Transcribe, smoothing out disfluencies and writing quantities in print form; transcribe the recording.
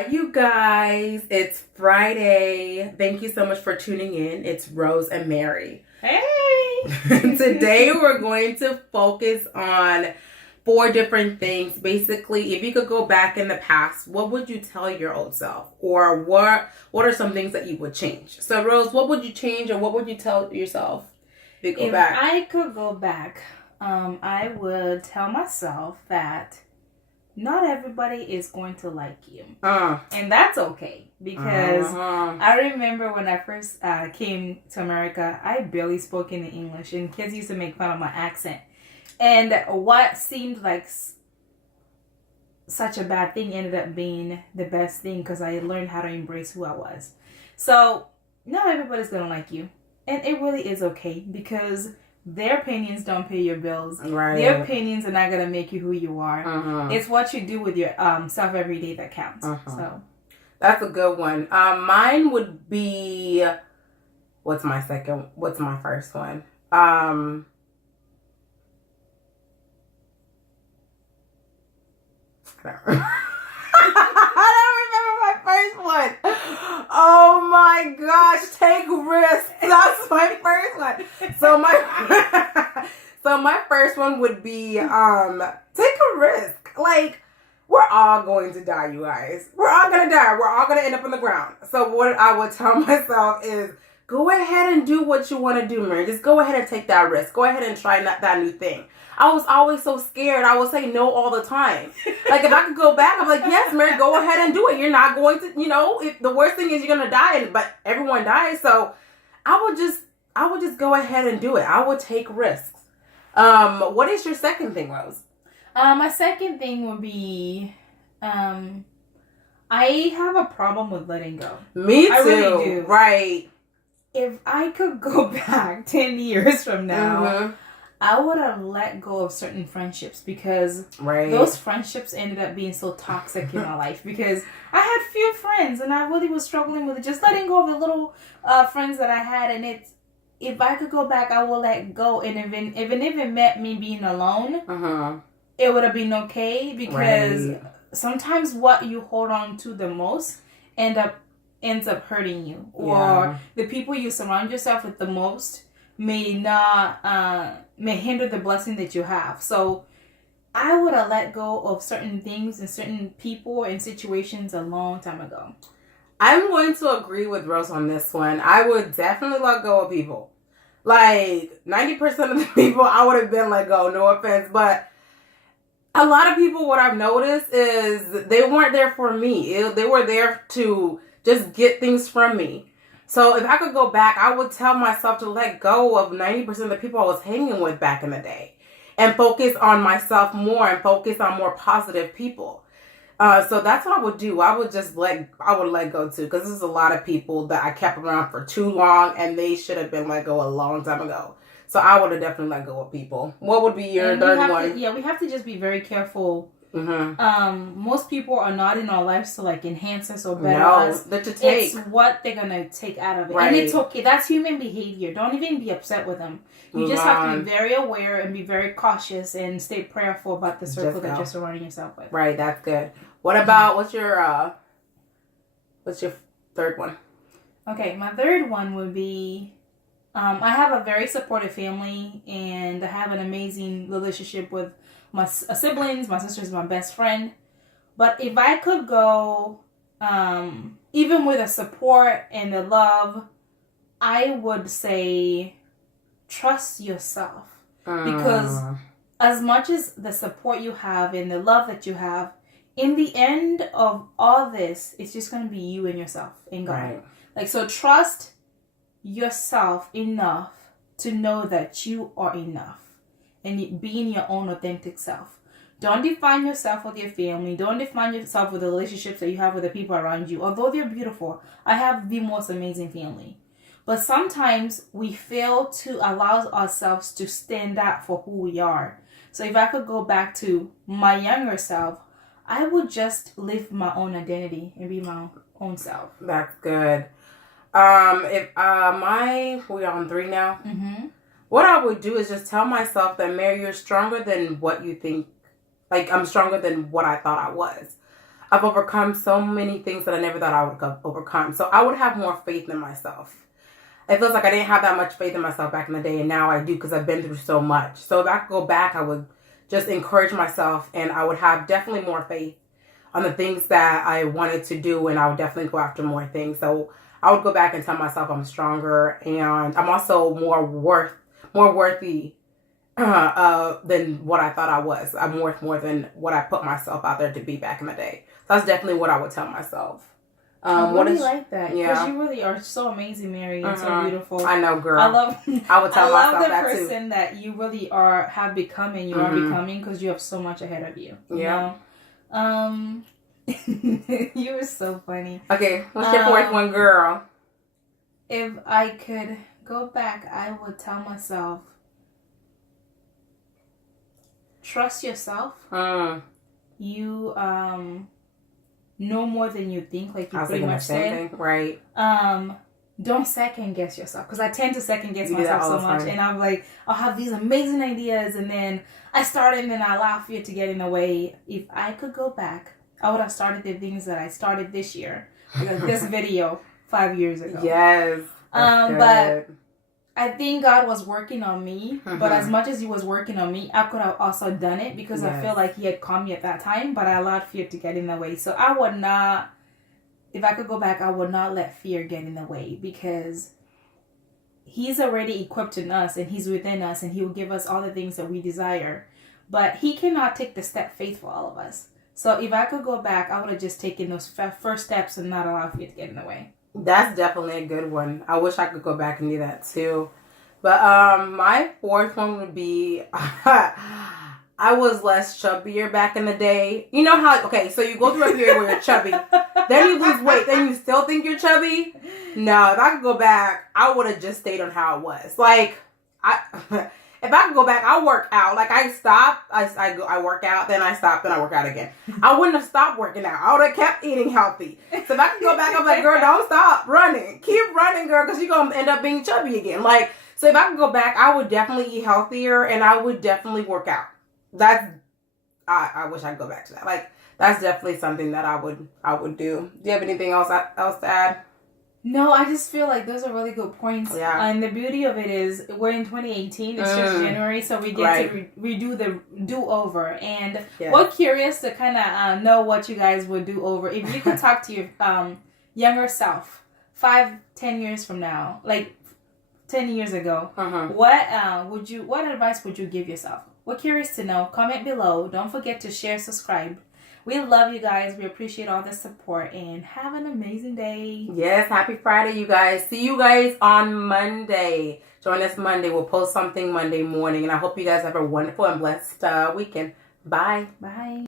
Hi, you guys. It's Friday. Thank you so much for tuning in. It's Rose and Mary. Hey! Today, we're going to focus on four different things. Basically, if you could go back in the past, what would you tell your old self? Or what are some things that you would change? So, Rose, what would you change or what would you tell yourself if you go back? If I could go back, I would tell myself that not everybody is going to like you. And that's okay. Because I remember when I first came to America, I barely spoke any English. And kids used to make fun of my accent. And what seemed like such a bad thing ended up being the best thing because I learned how to embrace who I was. So, not everybody's going to like you. And it really is okay because their opinions don't pay your bills. Right. Their opinions are not going to make you who you are. It's what you do with your self every day that counts. So that's a good one. Mine would be, what's my first one? I don't remember my first one. Oh my gosh, take risks. That's my first one. So my first one would be take a risk. Like, we're all going to die, you guys. We're all gonna die. We're all gonna end up on the ground. So what I would tell myself is go ahead and do what you want to do, Mary. Just go ahead and take that risk. Go ahead and try that new thing. I was always so scared. I would say no all the time. Like, if I could go back, I'm like, yes, Mary, go ahead and do it. You're not going to, if the worst thing is you're going to die, but everyone dies. So I would just go ahead and do it. I would take risks. What is your second thing, Rose? My second thing would be, I have a problem with letting go. Me too. I really do. Right. If I could go back 10 years from now, I would have let go of certain friendships because those friendships ended up being so toxic in my life because I had few friends and I really was struggling with just letting go of the little friends that I had. And if I could go back, I would let go. And if it meant me being alone, it would have been okay because sometimes what you hold on to the most ends up hurting you, or the people you surround yourself with the most may hinder the blessing that you have. So I would have let go of certain things and certain people and situations a long time ago. I'm going to agree with Rose on this one. I would definitely let go of people. Like 90% of the people I would have been let go, no offense, but a lot of people, what I've noticed is they weren't there for me. They were there to just get things from me. So if I could go back, I would tell myself to let go of 90% of the people I was hanging with back in the day and focus on myself more and focus on more positive people. So that's what I would do. I would let go too, because there's a lot of people that I kept around for too long and they should have been let go a long time ago. So I would have definitely let go of people. What would be your third one? We have to just be very careful. Most people are not in our lives to enhance us or better us. They're to take. It's what they're gonna take out of it, right. And it's okay. That's human behavior. Don't even be upset with them. You just have to be very aware and be very cautious and stay prayerful about the circle that you're surrounding yourself with. Right, that's good. What about what's your third one? Okay, my third one would be. I have a very supportive family, and I have an amazing relationship with my siblings. My sister's my best friend. But if I could go, even with the support and the love, I would say trust yourself. Because as much as the support you have and the love that you have, in the end of all this, it's just going to be you and yourself and God. Right. So trust yourself enough to know that you are enough and being your own authentic self. Don't define yourself with your family. Don't define yourself with the relationships that you have with the people around you. Although they're beautiful, I have the most amazing family. But sometimes we fail to allow ourselves to stand up for who we are. So if I could go back to my younger self, I would just live my own identity and be my own self. That's good. We're on 3 now. What I would do is just tell myself that, Mary, you're stronger than what you think. Like, I'm stronger than what I thought I was. I've overcome so many things that I never thought I would overcome. So I would have more faith in myself. It feels like I didn't have that much faith in myself back in the day, and now I do because I've been through so much. So if I could go back, I would just encourage myself, and I would have definitely more faith on the things that I wanted to do, and I would definitely go after more things. So I would go back and tell myself I'm stronger, and I'm also more worthy than what I thought I was. I'm worth more than what I put myself out there to be back in the day. So that's definitely what I would tell myself. I really like that. Yeah, you really are so amazing, Mary, and so beautiful. I know, girl. I would tell myself that too. I love the person that you really have become, and you are becoming, because you have so much ahead of you. Yeah. You were so funny. Okay, what's your fourth one, girl? If I could go back, I would tell myself, trust yourself. You know more than you think, like you pretty much said. Right. Don't second guess yourself, because I tend to second guess myself so much, and I'm like, I'll have these amazing ideas, and then I start and then I allow fear to get in the way. If I could go back, I would have started the things that I started this year, like this video 5 years ago. Yes. But I think God was working on me, but as much as He was working on me, I could have also done it, because I feel like He had called me at that time, but I allowed fear to get in the way. So I would not, if I could go back, I would not let fear get in the way, because He's already equipped in us, and He's within us, and He will give us all the things that we desire. But He cannot take the step faith for all of us. So if I could go back, I would have just taken those first steps and not allow fear to get in the way. That's definitely a good one. I wish I could go back and do that too. But my fourth one would be I was less chubbier back in the day. You know how, okay, so you go through a period where you're chubby, then you lose weight, then you still think you're chubby? No, if I could go back, I would have just stayed on how it was. Like, if I could go back, I'll work out. Like, I stop, I work out, then I stop, then I work out again. I wouldn't have stopped working out. I would have kept eating healthy. So if I could go back, I'm like, girl, don't stop running. Keep running, girl, because you're going to end up being chubby again. Like, so if I could go back, I would definitely eat healthier, and I would definitely work out. I wish I could go back to that. Like, that's definitely something that I would do. Do you have anything else to add? No, I just feel like those are really good points. Yeah. And the beauty of it is we're in 2018. It's just January, so we get to redo the do-over. And we're curious to kind of know what you guys would do over. If you could talk to your younger self 5-10 years from now, like 10 years ago, what advice would you give yourself? We're curious to know. Comment below. Don't forget to share, subscribe. We love you guys. We appreciate all the support, and have an amazing day. Yes, happy Friday, you guys. See you guys on Monday. Join us Monday. We'll post something Monday morning, and I hope you guys have a wonderful and blessed weekend. Bye. Bye.